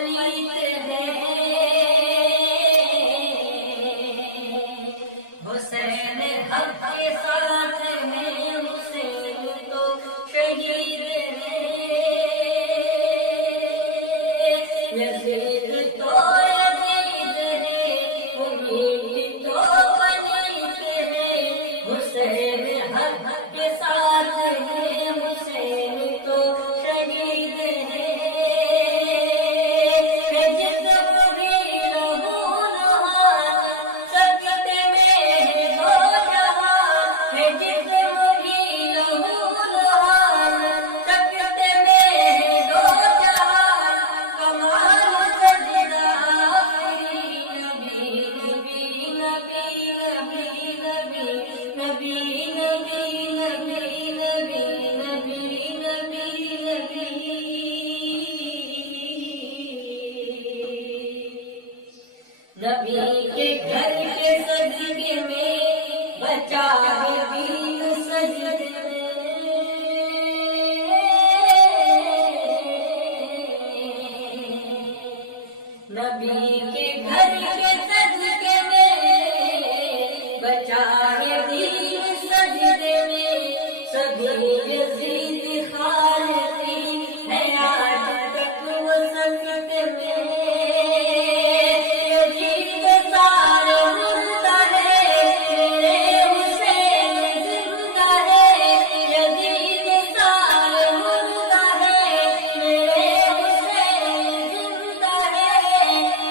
پلیت ہے، حسین حق کے ساتھ ہے، حسین تو شہید ہے، یزید تو یزید ہے، امید تو پلیت ہے، حسین حق کے ساتھ ہے، حسین تو شہید ہے، جسم بھی لہو نہاد سکتے میں ہے دو جہان، جسم بھی لہو نہاد سکتے میں ہے دو جہان، کمال سجدہ آخری نبی نبی نبی نبی نبی نبی نبی نبی نبی نبی نبی نبی کے گھر کے سجدے میں بچا ہے دین سجدے میں، نبی کے گھر کے سجدے میں بچا ہے دین سجدے میں، سبھی یزید خالقی ہے آج تک وہ سجدے میں، یزید سارے مردہ ہے، میرے حسین زندہ ہے، یزید سارے مردہ ہے، میرے حسین زندہ ہے،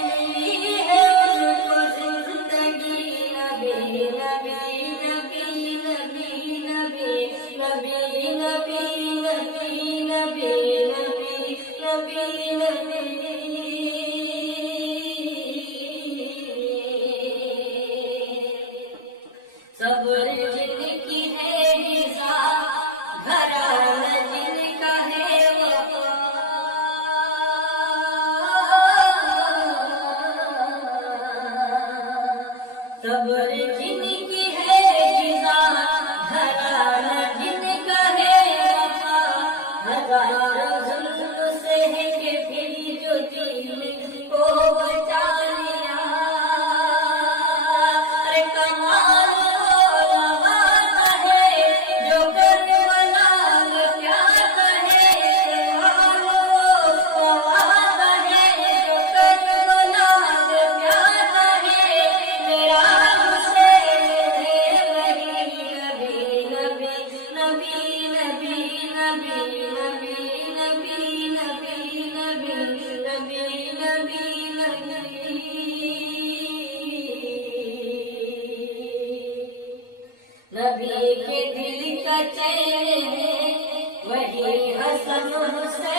ملی ہے ان کو زندگی، نبی نبی نبی نبی نبی نبی نبی نبی نبی نبی نبی صبر جن کی ہے غذا، گھرانہ جن کا ہے وفا، صبر جن کی ہے غذا، گھرانہ جن کا ہے وفا، ہزار ظلم سے ہے کہ پھر جو دین کو بچا لیا، ارے کمال علماء کا ہے جو کربلا میں کیا کہے، کمال علماء کا ہے جو کربلا میں کیا کہے، میرا حسین ہے وہی نبی نبی نبی نبی نبی نبی نبی نبی نبی نبی نبی نبی کے دل کا چین ہے وہی حسن حسین